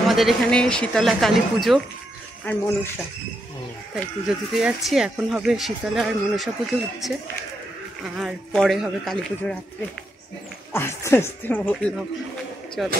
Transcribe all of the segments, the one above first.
আমাদের এখানে শীতলা কালী পুজো আর মনসা, তাই পুজো দিতে যাচ্ছি। এখন হবে শীতলা আর মনসা পুজো হচ্ছে, আর পরে হবে কালী পুজো রাত্রে। আস্তে আস্তে বললাম চলো।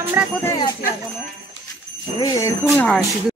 আমরা কোথায় আছি এরকম হয় শুধু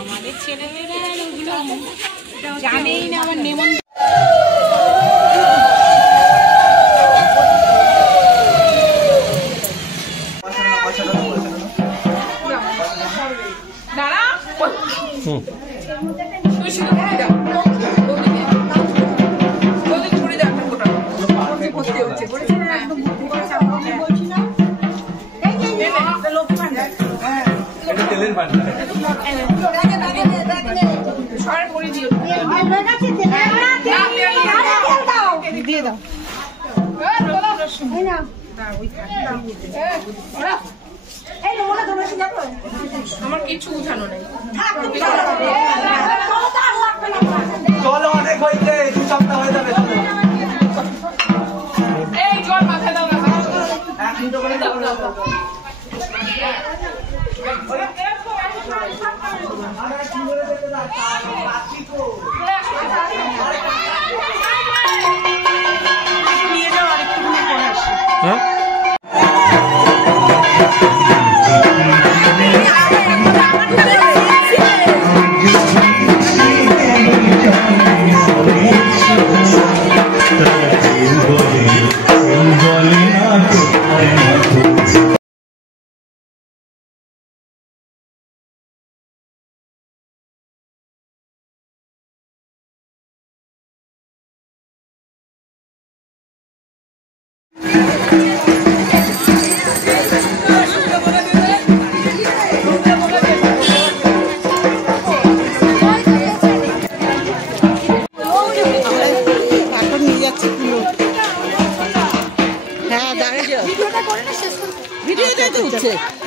আমাদের ছেলেমেয়েরা জানেই না আমার নেমন দিয়ে দাও আমার কিছু উঠানো নেই অনেক হয়েছে 2 সপ্তাহ হয়ে যাবে এই জল মাথায় দাও না 1 মিনিট করে দাও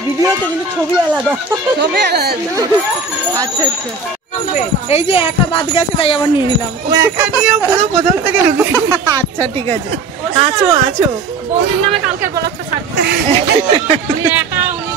ভিডিও তো কিন্তু ছবি আলাদা, ছবি আলাদা। আচ্ছা আচ্ছা, এই যে একা বাদ গেছে তাই আবার নিয়ে নিলাম। ও একা নিয়েও পুরো প্রথম থেকে ঢুকি। আচ্ছা ঠিক আছে, আছো আছো। বৌদির নামে কালকের ব্লগটা ছাড়। উনি একা, উনি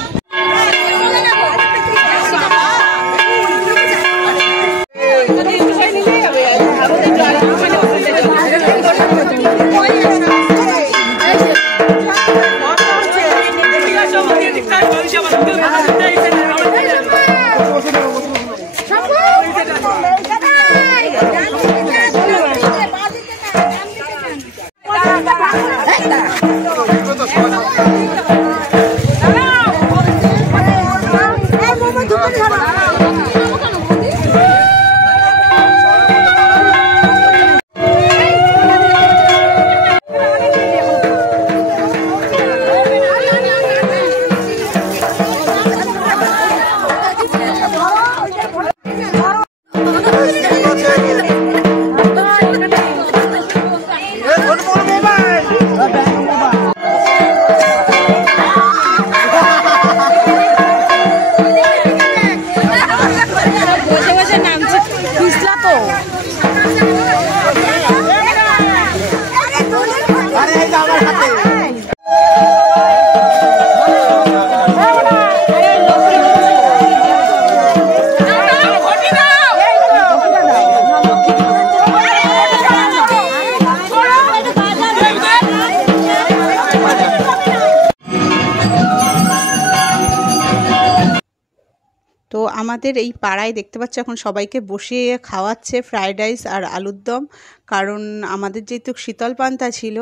তো আমাদের এই পাড়ায় দেখতে পাচ্ছ এখন সবাইকে বসিয়ে খাওয়াচ্ছে ফ্রাইড রাইস আর আলুর দম। কারণ আমাদের যেহেতু শীতল পান্তা ছিল,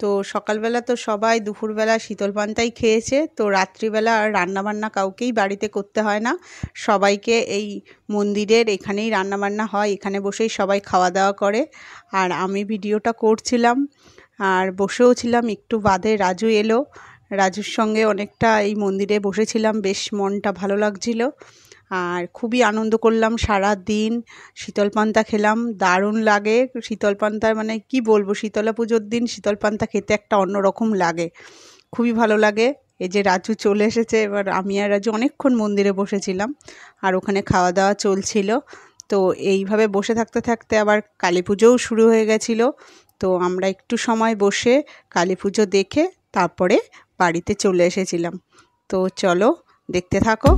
তো সকালবেলা তো সবাই দুপুরবেলা শীতল পান্তাই খেয়েছে, তো রাত্রিবেলা আর রান্নাবান্না কাউকেই বাড়িতে করতে হয় না, সবাইকে এই মন্দিরের এখানেই রান্নাবান্না হয়, এখানে বসেই সবাই খাওয়া দাওয়া করে। আর আমি ভিডিওটা করছিলাম আর বসেও ছিলাম, একটু বাদে রাজু এলো, রাজুর সঙ্গে অনেকটা এই মন্দিরে বসেছিলাম, বেশ মনটা ভালো লাগছিল আর খুবই আনন্দ করলাম সারা দিন। শীতল পান্তা খেলাম, দারুণ লাগে শীতল পান্তা, মানে কি বলবো, শীতলা পুজোর দিন শীতল পান্তা খেতে একটা অন্যরকম লাগে, খুবই ভালো লাগে। এই যে রাজু চলে এসেছে, এবার আমি আর রাজু অনেকক্ষণ মন্দিরে বসেছিলাম আর ওখানে খাওয়া দাওয়া চলছিল। তো এইভাবে বসে থাকতে থাকতে আবার কালী পুজোও শুরু হয়ে গেছিলো, তো আমরা একটু সময় বসে কালী পুজো দেখে তারপরে বাড়িতে চলে এসেছিলাম। তো চলো দেখতে থাকো।